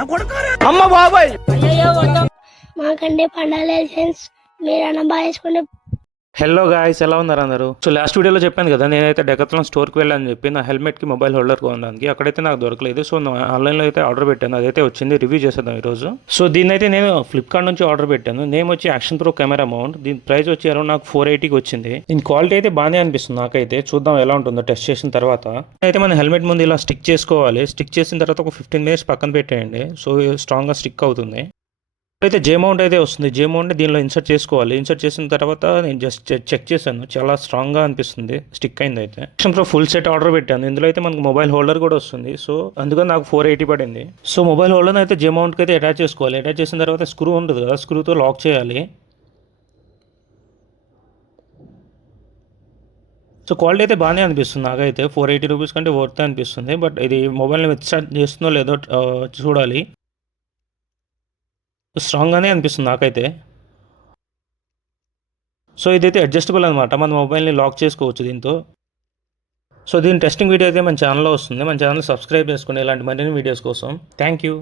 అమ్మ బాబాయ్ మాకంటే పండాలి సెన్స్ మీరన్నా బాగా వేసుకుంటే. హలో గాయ్స్, ఎలా ఉన్నారు అందరూ? సో లాస్ట్ వీడియోలో చెప్పాను కదా, నేనైతే డెకాథ్లాన్ స్టోర్కి వెళ్ళాను చెప్పి నా హెల్మెట్కి మొబైల్ హోల్డర్ కొనడానికి. అక్కడైతే నాకు దొరకలేదు. సో ఆన్లైన్లో అయితే ఆర్డర్ పెట్టాను, అదైతే వచ్చింది. రివ్యూ చేసేద్దాం ఈరోజు. సో దీన్ని అయితే నేను ఫ్లిప్కార్ట్ నుంచి ఆర్డర్ పెట్టాను. నేమ్ వచ్చి యాక్షన్ ప్రో కెమెరా మౌంట్. దీని ప్రైస్ వచ్చి అరౌండ్ నాకు 480కి వచ్చింది. దీని క్వాలిటీ అయితే బాగానే అనిపిస్తుంది నాకైతే. చూద్దాం ఎలా ఉంటుందో టెస్ట్ చేసిన తర్వాత. అయితే మన హెల్మెట్ ముందు ఇలా స్టిక్ చేసుకోవాలి. స్టిక్ చేసిన తర్వాత ఒక 15 మినిట్స్ పక్కన పెట్టేయండి. సో స్ట్రాంగ్గా స్టిక్ అవుతుంది. అయితే జే మౌంట్ అయితే వస్తుంది. జే మౌంట్ దీనిలో ఇన్సర్ట్ చేసుకోవాలి. ఇన్సర్ట్ చేసిన తర్వాత నేను జస్ట్ చెక్ చేశాను, చాలా స్ట్రాంగ్గా అనిపిస్తుంది. స్టిక్ అయింది. అయితే action pro full set order పెట్టాను. ఇందులో అయితే మనకు మొబైల్ హోల్డర్ కూడా వస్తుంది. సో అందుకని నాకు 480 పడింది. సో మొబైల్ హోల్డర్ అయితే జే మౌంట్కి అయితే అటాచ్ చేసుకోవాలి. అటాచ్ చేసిన తర్వాత స్క్రూ ఉంటుంది కదా, స్క్రూతో లాక్ చేయాలి. సో క్వాలిటీ అయితే బాగానే అనిపిస్తుంది నాకైతే. 480 రూపీస్ కంటే వర్త్ అనిపిస్తుంది. బట్ ఇది మొబైల్ని ఇన్స్టాల్ చేస్తుందో లేదో చూడాలి. స్ట్రాంగ్గానే అనిపిస్తుంది నాకైతే. సో ఇదైతే అడ్జస్టబుల్ అనమాట, మన మొబైల్ని లాక్ చేసుకోవచ్చు దీంతో. సో దీని టెస్టింగ్ వీడియో అయితే మన ఛానల్లో వస్తుంది. మన ఛానల్ సబ్స్క్రైబ్ చేసుకోండి ఇలాంటి మరిన్ని వీడియోస్ కోసం. Thank you.